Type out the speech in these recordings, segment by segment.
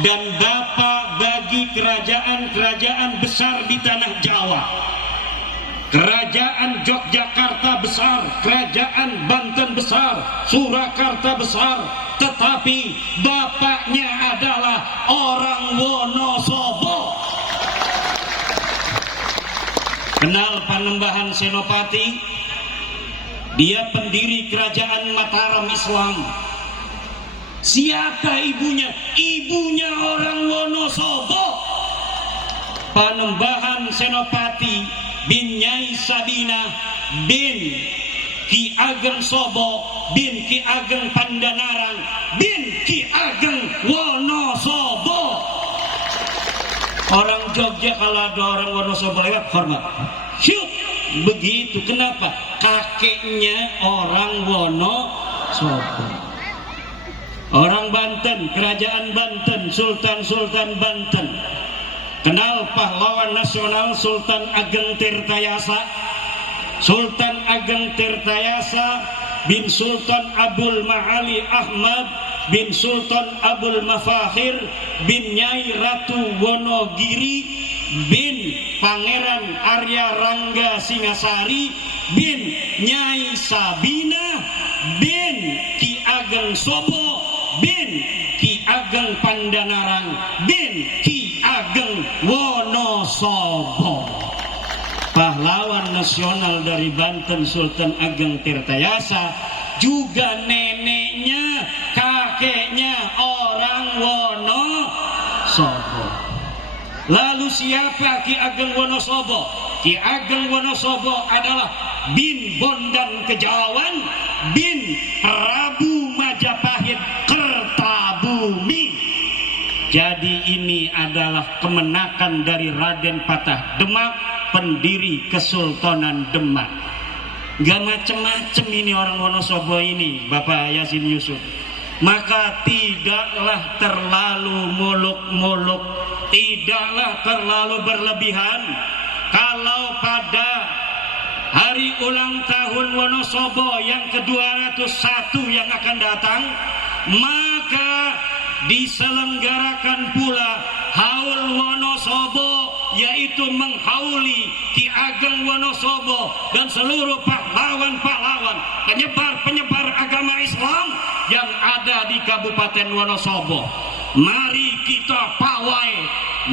dan bapak bagi kerajaan-kerajaan besar di tanah Jawa. Kerajaan Yogyakarta besar, kerajaan Banten besar, Surakarta besar, tetapi bapaknya adalah orang Wonosobo. Kenal Panembahan Senopati? Dia pendiri kerajaan Mataram Islam. Siapa ibunya? Ibunya orang Wonosobo. Panembahan Senopati bin Nyai Sabina bin Ki Ageng Sobo bin Ki Ageng Pandanarang bin Ki Ageng Wonosobo. Orang Jogja kalau ada orang Wonosobo lewat hormat. Syuk, begitu. Kenapa? Kakeknya orang Wonosobo. Orang Banten, kerajaan Banten, Sultan Banten. Kenal pahlawan nasional Sultan Ageng Tirtayasa? Sultan Ageng Tirtayasa bin Sultan Abdul Ma'ali Ahmad bin Sultan Abdul Mafahir bin Nyai Ratu Wonogiri bin Pangeran Arya Rangga Singasari bin Nyai Sabina bin Ki Ageng Sobo bin Ki Ageng Pandanarang bin Ki Ageng Wonosobo. Pahlawan nasional dari Banten Sultan Ageng Tirtayasa, juga neneknya, kakeknya orang Wonosobo. Lalu siapa Ki Ageng Wonosobo? Ki Ageng Wonosobo adalah bin Bondan Kejawan bin Prabu Majapahit Kertabumi. Jadi ini adalah kemenakan dari Raden Patah Demak, pendiri Kesultanan Demak. Gak macem-macem ini orang Wonosobo ini, Bapak Yasin Yusuf. Maka tidaklah terlalu muluk-muluk, tidaklah terlalu berlebihan kalau pada hari ulang tahun Wonosobo yang ke-201 yang akan datang, maka diselenggarakan pula haul Wonosobo, yaitu menghauli Ki Ageng Wonosobo dan seluruh pahlawan-pahlawan penyebar agama Islam yang ada di Kabupaten Wonosobo. Mari kita pawai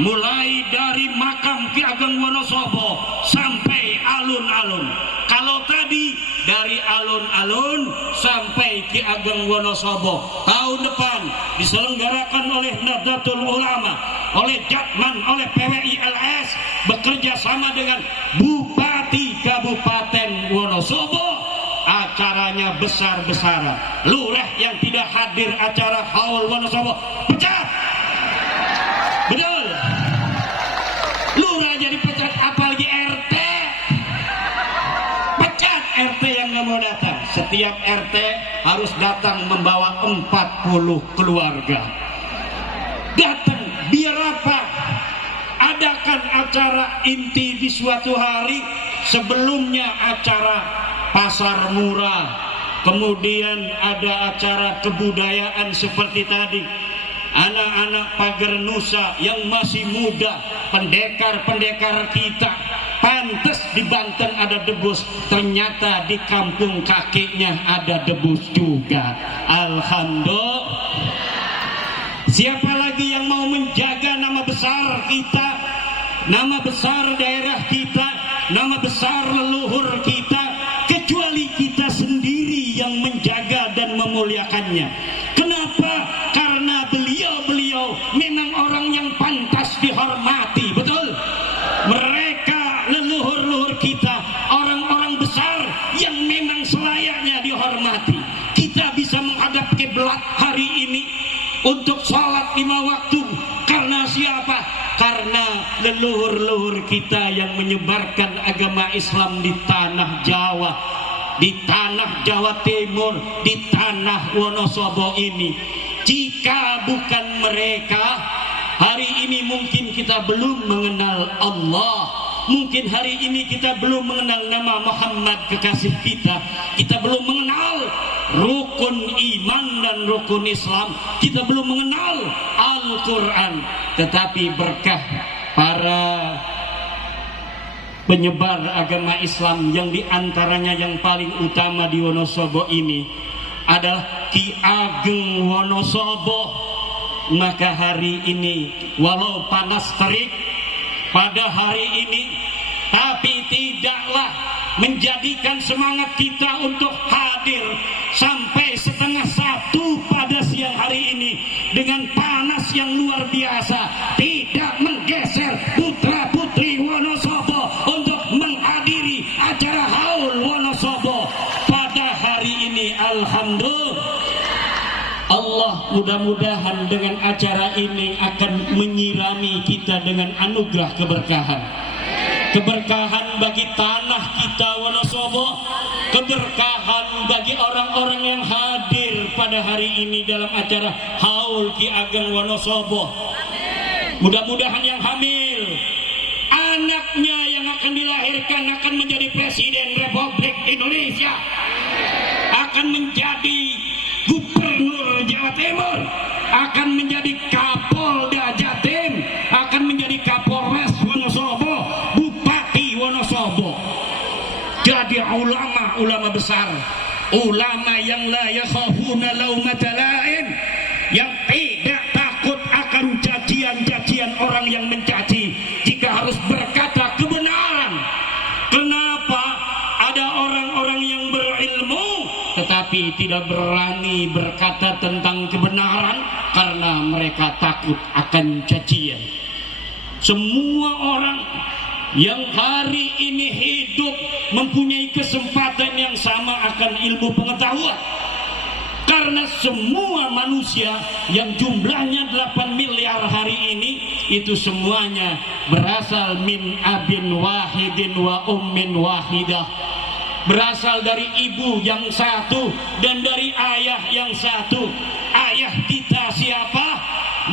mulai dari makam Ki Ageng Wonosobo sampai alun-alun. Kalau tadi dari alun-alun sampai Ki Ageng Wonosobo, tahun depan diselenggarakan oleh Nahdlatul Ulama, oleh Jatman, oleh PWILS bekerja sama dengan Bupati Kabupaten Wonosobo. Acaranya besar-besaran. Lurah yang tidak hadir acara haul Wonosobo pecat. Betul. Lurah jadi pecat, apalagi RT. Pecat RT yang nggak mau datang. Setiap RT harus datang membawa 40 keluarga. Datang biar apa? Adakan acara inti di suatu hari, sebelumnya acara pasar murah, kemudian ada acara kebudayaan seperti tadi. Anak-anak pagar Nusa yang masih muda, pendekar-pendekar kita, pantas di Banten ada debus, ternyata di kampung kakeknya ada debus juga. Alhamdulillah. Siapa lagi yang mau menjaga nama besar kita, nama besar daerah kita, nama besar leluhur kita, kecuali kita sendiri yang menjaga dan memuliakannya? Kenapa? Karena beliau memang orang yang pantas dihormati, betul? Mereka leluhur-leluhur kita, orang-orang besar yang memang selayaknya dihormati. Kita bisa menghadap kiblat hari ini untuk sholat 5 waktu. Karena siapa? Karena leluhur-leluhur kita yang menyebarkan agama Islam di tanah Jawa, di tanah Jawa Timur, di tanah Wonosobo ini. Jika bukan mereka, hari ini mungkin kita belum mengenal Allah. Mungkin hari ini kita belum mengenal nama Muhammad kekasih kita. Kita belum mengenal rukun iman dan rukun Islam, kita belum mengenal Al-Quran. Tetapi berkah para penyebar agama Islam yang diantaranya yang paling utama di Wonosobo ini adalah Ki Ageng Wonosobo. Maka hari ini walau panas terik pada hari ini, tapi tidaklah menjadikan semangat kita untuk hadir sampai 12:30 pada siang hari ini dengan panas yang luar biasa, tidak menggeser putra putri Wonosobo untuk menghadiri acara Haul Wonosobo pada hari ini. Alhamdulillah, Allah mudah-mudahan dengan acara ini akan menyirami kita dengan anugerah keberkahan. Keberkahan bagi tanah kita Wonosobo, keberkahan bagi orang-orang yang hadir pada hari ini dalam acara Haul Ki Ageng Wonosobo. Mudah-mudahan yang hamil, anaknya yang akan dilahirkan akan menjadi Presiden Republik Indonesia, akan menjadi Gubernur Jawa Timur, akan menjadi Kapolda Jatim, akan menjadi Kapolres Wonosobo, Bupati Wonosobo. Jadi ulama besar, ulama yang la yakhafuna laumata laim, yang tidak takut akan cacian-cacian orang yang mencaci jika harus berkata kebenaran. Kenapa ada orang-orang yang berilmu tetapi tidak berani berkata tentang kebenaran? Karena mereka takut akan cacian. Semua orang yang hari ini hidup mempunyai kesempatan yang sama akan ilmu pengetahuan, karena semua manusia yang jumlahnya 8 miliar hari ini itu semuanya berasal min abin wahidin wa ummin wahidah, berasal dari ibu yang satu dan dari ayah yang satu. Ayah kita siapa?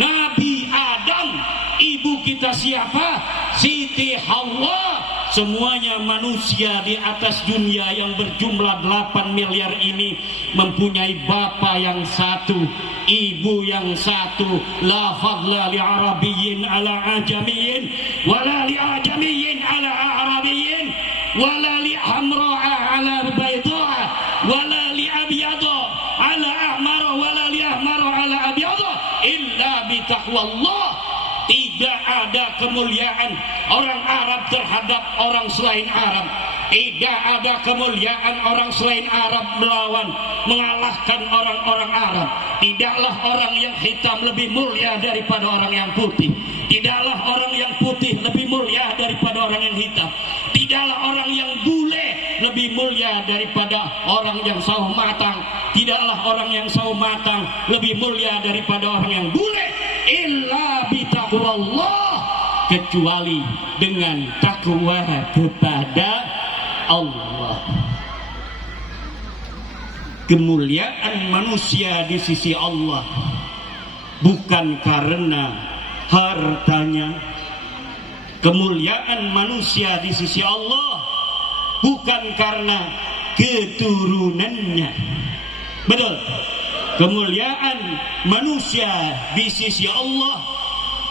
Nabi Adam. Ibu kita siapa? Siti Hawa. Semuanya manusia di atas dunia yang berjumlah 8 miliar ini mempunyai bapa yang satu, ibu yang satu. La fadla li arabiyyin ala ajamiyyin wala li ajamiyyin ala arabiyyin wala li hamra'a ala bayda'a wala li abyada ala ahmara wala li ahmara ala abyada illa bi taqwallah. Tidak ada kemuliaan orang Arab terhadap orang selain Arab. Tidak ada kemuliaan orang selain Arab mengalahkan orang-orang Arab. Tidaklah orang yang hitam lebih mulia daripada orang yang putih. Tidaklah orang yang putih lebih mulia daripada orang yang hitam. Tidaklah orang yang bule lebih mulia daripada orang yang sawo matang. Tidaklah orang yang sawo matang lebih mulia daripada orang yang bule. Illa bitaqwallah, kecuali dengan takwa kepada Allah. Kemuliaan manusia di sisi Allah bukan karena hartanya. Kemuliaan manusia di sisi Allah bukan karena keturunannya. Betul. Kemuliaan manusia di sisi Allah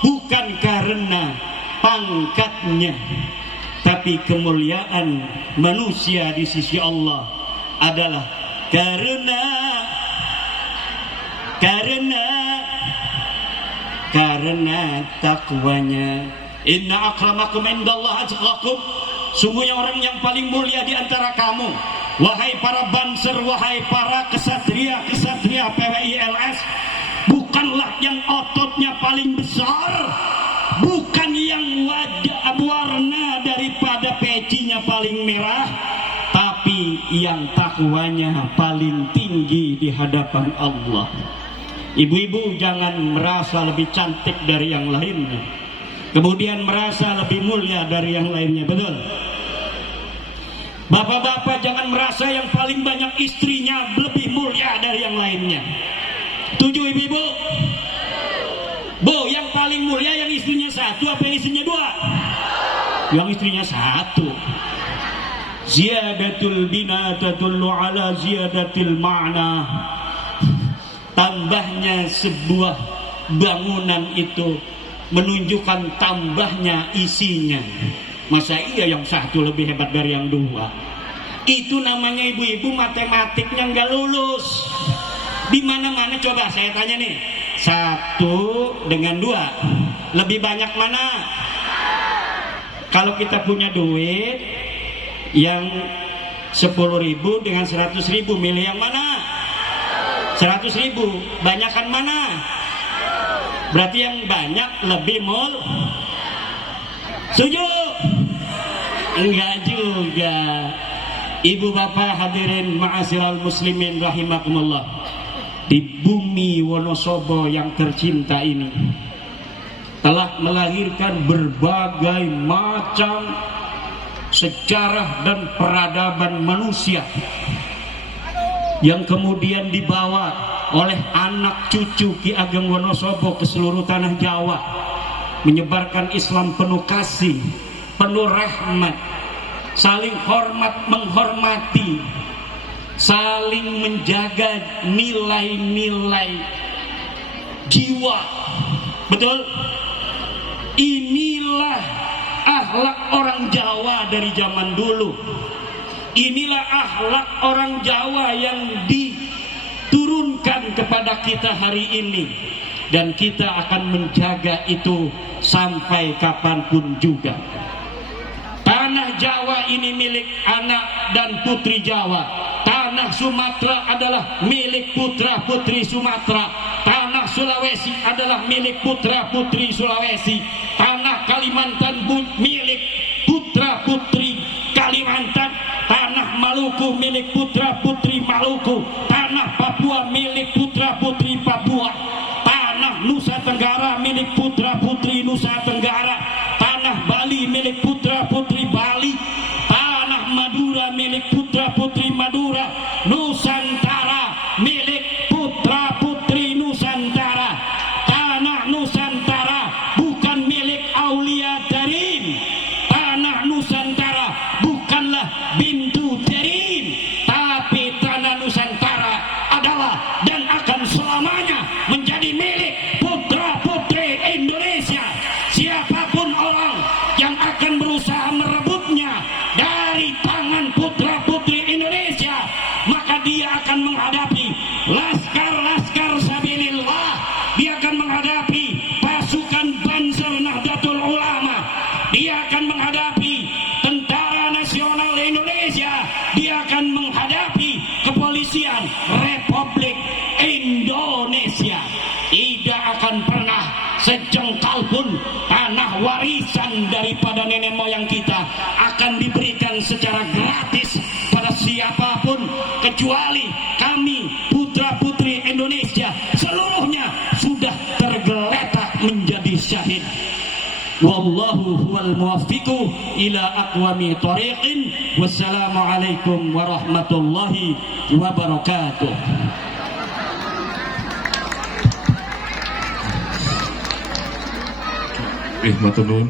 bukan karena pangkatnya, tapi kemuliaan manusia di sisi Allah adalah karena takwanya. Inna akramakum indallahi atqakum. Sungguhnya orang yang paling mulia di antara kamu, wahai para banser, wahai para kesatria PWILS, bukanlah yang ototnya paling besar, bukan yang wajah warna daripada pecinya paling merah, tapi yang takwanya paling tinggi di hadapan Allah. Ibu-ibu jangan merasa lebih cantik dari yang lainnya, kemudian merasa lebih mulia dari yang lainnya. Betul. Bapak-bapak jangan merasa yang paling banyak istrinya lebih mulia dari yang lainnya. Tujuh ibu-ibu? Bu, yang paling mulia yang istrinya satu apa yang istrinya dua? Yang istrinya satu. Ziyadatul bina tadullu ala ziyadatil ma'na. Tambahnya sebuah bangunan itu menunjukkan tambahnya isinya. Masa iya yang satu lebih hebat dari yang dua? Itu namanya ibu-ibu matematiknya nggak lulus. Di mana-mana coba saya tanya nih, satu dengan dua lebih banyak mana? Kalau kita punya duit yang 10.000 dengan 100.000, milih yang mana? 100.000. Banyakan mana? Berarti yang banyak lebih mul. Setuju? Enggak juga. Ibu bapak hadirin ma'asyiral muslimin rahimakumullah. Di bumi Wonosobo yang tercinta ini telah melahirkan berbagai macam sejarah dan peradaban manusia yang kemudian dibawa oleh anak cucu Ki Ageng Wonosobo ke seluruh tanah Jawa, menyebarkan Islam penuh kasih, penuh rahmat, saling hormat menghormati, saling menjaga nilai-nilai jiwa. Betul? Inilah akhlak orang Jawa dari zaman dulu. Inilah akhlak orang Jawa yang diturunkan kepada kita hari ini, dan kita akan menjaga itu sampai kapanpun juga. Tanah Jawa ini milik anak dan putri Jawa. Tanah Sumatera adalah milik putra putri Sumatera. Tanah Sulawesi adalah milik putra putri Sulawesi. Tanah Kalimantan milik putra putri Kalimantan. Tanah Maluku milik putra putri Maluku. Tanah Papua milik putra putri Papua. Tanah Nusa Tenggara milik putra putri Nusa Tenggara. Tanah Bali milik putra putri Bali. Tanah Madura milik putra putri Madura. Nusantara milik putra putri Nusantara. Tanah Nusantara bukan milik Aulia Darim. Tanah Nusantara bukanlah Bintu Darim, tapi tanah Nusantara adalah dan akan selamanya menjadi milik putra putri Indonesia. Siapapun orang yang akan berusaha merebutnya dari tangan putra putri Indonesia, maka dia akan menghadapi laskar-laskar sabilillah. Dia akan menghadapi pasukan Banser Nahdlatul Ulama. Dia akan menghadapi Tentara Nasional Indonesia. Dia akan menghadapi kepolisian Republik Indonesia. Tidak akan pernah sejengkal pun tanah warisan daripada nenek moyang kita akan diberikan secara gratis pada siapapun, kecuali kami putra putri Indonesia seluruhnya sudah tergeletak menjadi syahid. Wallahu huwal muwaffiqu ila aqwami thariqin. Wassalamualaikum warahmatullahi wabarakatuh. Matur nuwun.